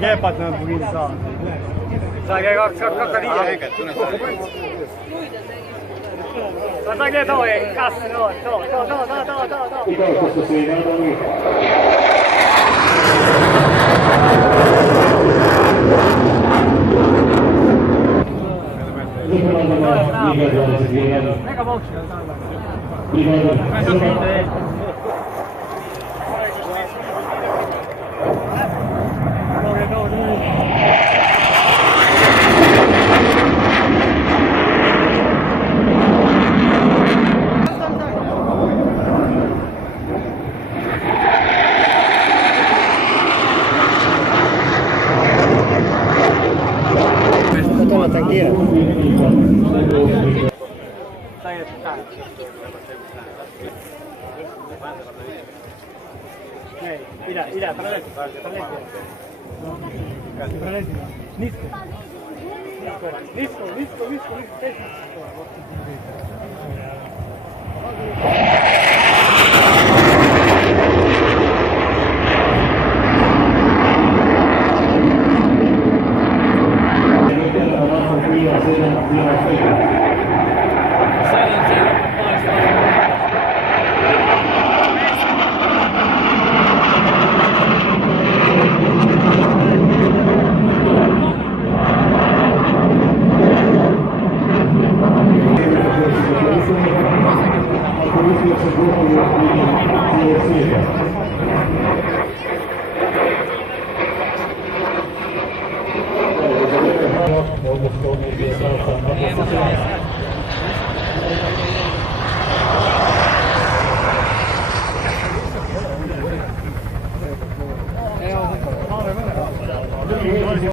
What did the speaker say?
Gepat na drugi sat. Sad kako nije? Sad gdje to je kasno, to. I kao što se i nadali. Neka volči. To tangira. Mira, preleti. Nisko. Odnosno,